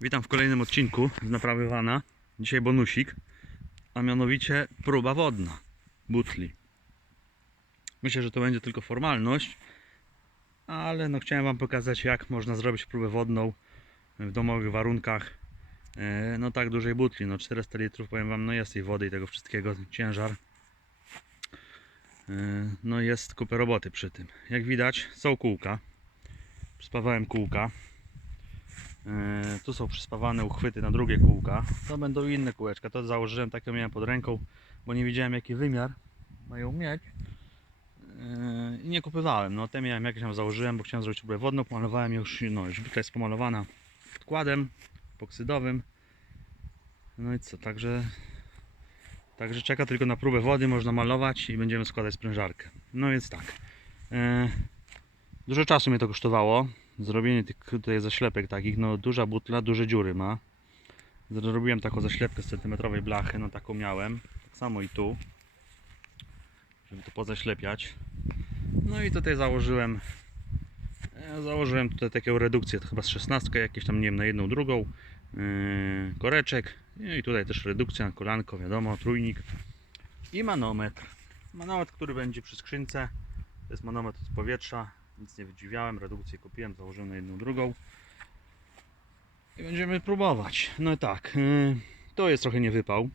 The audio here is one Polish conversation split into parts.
Witam w kolejnym odcinku z naprawy wana. Dzisiaj bonusik, a mianowicie próba wodna butli. Myślę, że to będzie tylko formalność, ale no chciałem Wam pokazać jak można zrobić próbę wodną w domowych warunkach. E, No tak dużej butli, no 400 litrów powiem Wam, no jest tej wody i tego wszystkiego, ciężar. E, No jest kupę roboty przy tym. Jak widać są kółka. Przyspawałem kółka. E, Tu są przyspawane uchwyty na drugie kółka. To będą inne kółeczka. To założyłem, takie miałem pod ręką, bo nie wiedziałem jaki wymiar mają mieć. E, I nie kupywałem. No te miałem jakieś tam założyłem, bo chciałem zrobić próbę wodną. Pomalowałem już, no już jest pomalowana podkładem epoksydowym. No i co, także Także czeka tylko na próbę wody, można malować i będziemy składać sprężarkę. No więc tak. E, dużo czasu mnie to kosztowało. Zrobienie tych tutaj zaślepek takich, no duża butla, duże dziury ma. Zrobiłem taką zaślepkę z centymetrowej blachy, no taką miałem. Tak samo i tu. Żeby to pozaślepiać. No i tutaj założyłem e, założyłem tutaj taką redukcję, to chyba z 16 jakieś tam, nie wiem, na jedną, drugą. Yy, koreczek. No i tutaj też redukcja na kolanko, wiadomo, trójnik. I manometr. Manometr, który będzie przy skrzynce. To jest manometr z powietrza. Nic nie wydziwiałem, redukcję kupiłem, założyłem na jedną, drugą. I będziemy próbować. No i tak, yy, to jest trochę niewypał,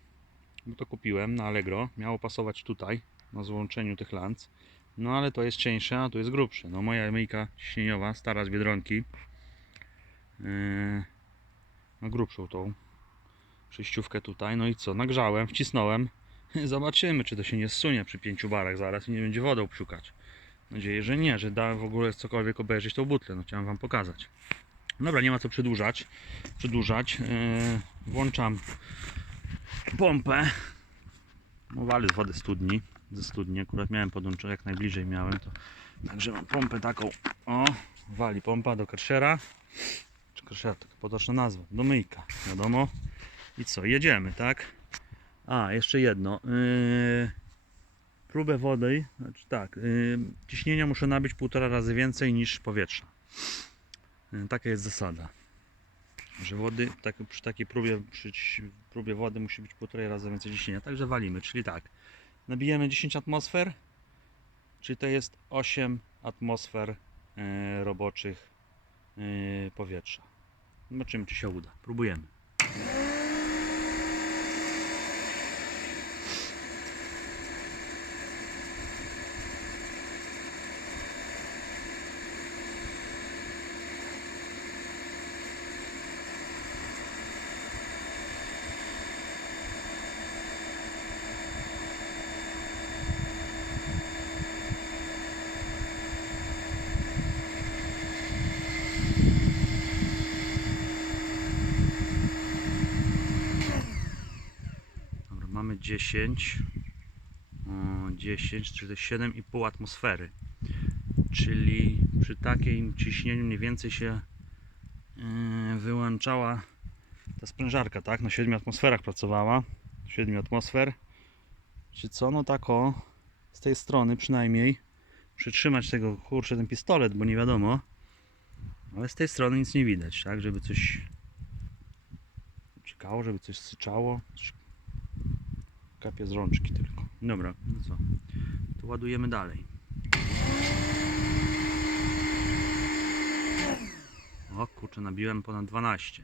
bo to kupiłem na Allegro. Miało pasować tutaj, na złączeniu tych lanc. No ale to jest cieńsze, a tu jest grubsze. No moja myjka ciśnieniowa, stara z Biedronki. Yy, ma grubszą tą przejściówkę tutaj. No i co? Nagrzałem, wcisnąłem. Zobaczymy, czy to się nie zsunie przy 5 barach zaraz i nie będzie wodą psiukać. Nadzieję, że nie, że da w ogóle cokolwiek obejrzeć tą butlę. No chciałem Wam pokazać. Dobra, nie ma co przedłużać. Przedłużać. Yy, włączam pompę. No, wali z wody studni. Ze studni akurat miałem podłączone, jak najbliżej miałem. To... Także mam pompę taką. O, wali pompa do karszera czy Krzysztof, taka potoczna nazwa, do myjka, wiadomo. I co, jedziemy, tak? A, jeszcze jedno. Yy, próbę wody, znaczy tak, yy, ciśnienia muszę nabić półtora razy więcej niż powietrza. Yy, taka jest zasada. Że wody tak, przy takiej próbie, przy próbie wody musi być półtorej razy więcej ciśnienia. Także walimy, czyli tak. Nabijemy 10 atmosfer, czyli to jest 8 atmosfer yy, roboczych yy, powietrza. Zobaczymy, czy się uda. Próbujemy. Dobra, mamy 10. O, 10, czyli to jest 7,5 atmosfery. Czyli przy takim ciśnieniu mniej więcej się yy, wyłączała ta sprężarka, tak? Na 7 atmosferach pracowała. 7 atmosfer. Czy co? No tak o, z tej strony przynajmniej przytrzymać tego, kurczę, ten pistolet, bo nie wiadomo. Ale z tej strony nic nie widać, tak? Żeby coś czekało, żeby coś syczało. Coś kapie z rączki tylko. Dobra, no co? To ładujemy dalej. O kurczę, nabiłem ponad 12.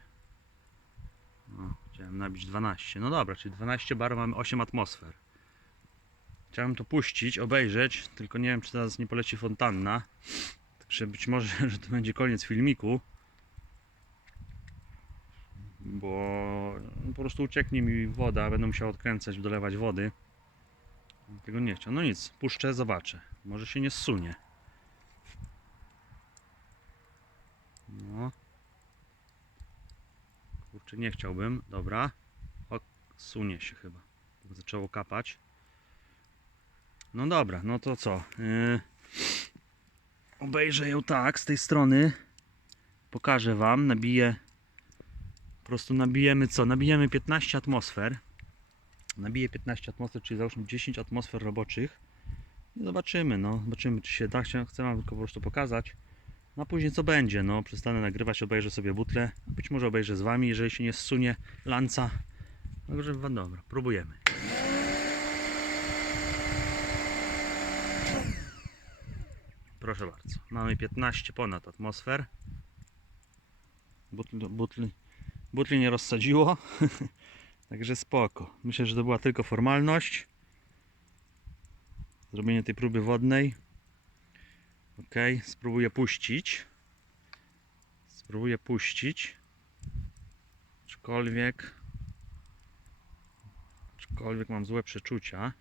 O, chciałem nabić 12. No dobra, czyli 12 bar mamy 8 atmosfer. Chciałem to puścić, obejrzeć, tylko nie wiem czy teraz nie poleci fontanna. Także być może, że to będzie koniec filmiku. Bo po prostu ucieknie mi woda, będę musiał odkręcać, dolewać wody. Tego nie chciał. No nic, puszczę, zobaczę. Może się nie zsunie. No. Kurczę, nie chciałbym. Dobra. O, sunie się chyba. Zaczęło kapać. No dobra, no to co? Yy, obejrzę ją tak, z tej strony. Pokażę Wam, nabiję po prostu nabijemy co? Nabijemy 15 atmosfer. Nabiję 15 atmosfer, czyli załóżmy 10 atmosfer roboczych. I zobaczymy, no. Zobaczymy, czy się da. Chcę wam tylko po prostu pokazać. No a później co będzie? No, przestanę nagrywać, obejrzę sobie butlę. Być może obejrzę z wami, jeżeli się nie zsunie lanca. Także no dobra, próbujemy. Proszę bardzo. Mamy 15 ponad atmosfer. Butli, butli, butli nie rozsadziło. Także spoko. Myślę, że to była tylko formalność. Zrobienie tej próby wodnej. Ok, spróbuję puścić. Spróbuję puścić. Aczkolwiek. Aczkolwiek mam złe przeczucia.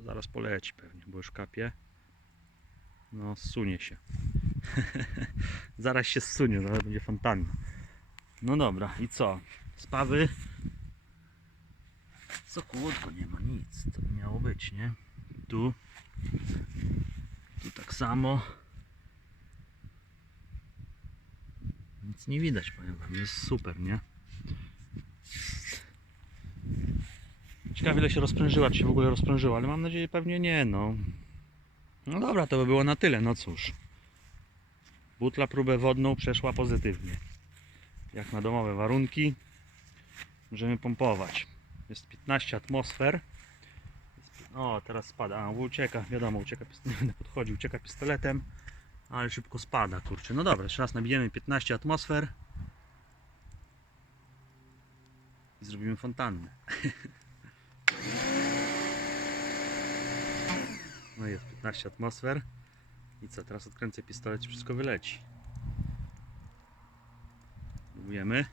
Zaraz poleci pewnie, bo już kapie. No, zsunie się. Zaraz się zsunie, zaraz będzie fontanna. No dobra, i co? Spawy. Co kłódko nie ma nic. To by miało być, nie? Tu. Tu tak samo. Nic nie widać, powiem wam. Jest super, nie? Ciekawe ile się rozprężyła, czy się w ogóle rozprężyła, ale mam nadzieję pewnie nie, no. No dobra, to by było na tyle, no cóż. Butla próbę wodną przeszła pozytywnie. Jak na domowe warunki. Możemy pompować. Jest 15 atmosfer. O, teraz spada. A, ucieka, wiadomo, ucieka, nie będę podchodził, ucieka pistoletem, ale szybko spada, kurczę. No dobra, jeszcze raz nabijemy 15 atmosfer. I zrobimy fontannę. No jest 15 atmosfer. I co, teraz odkręcę pistolet i wszystko wyleci. Próbujemy.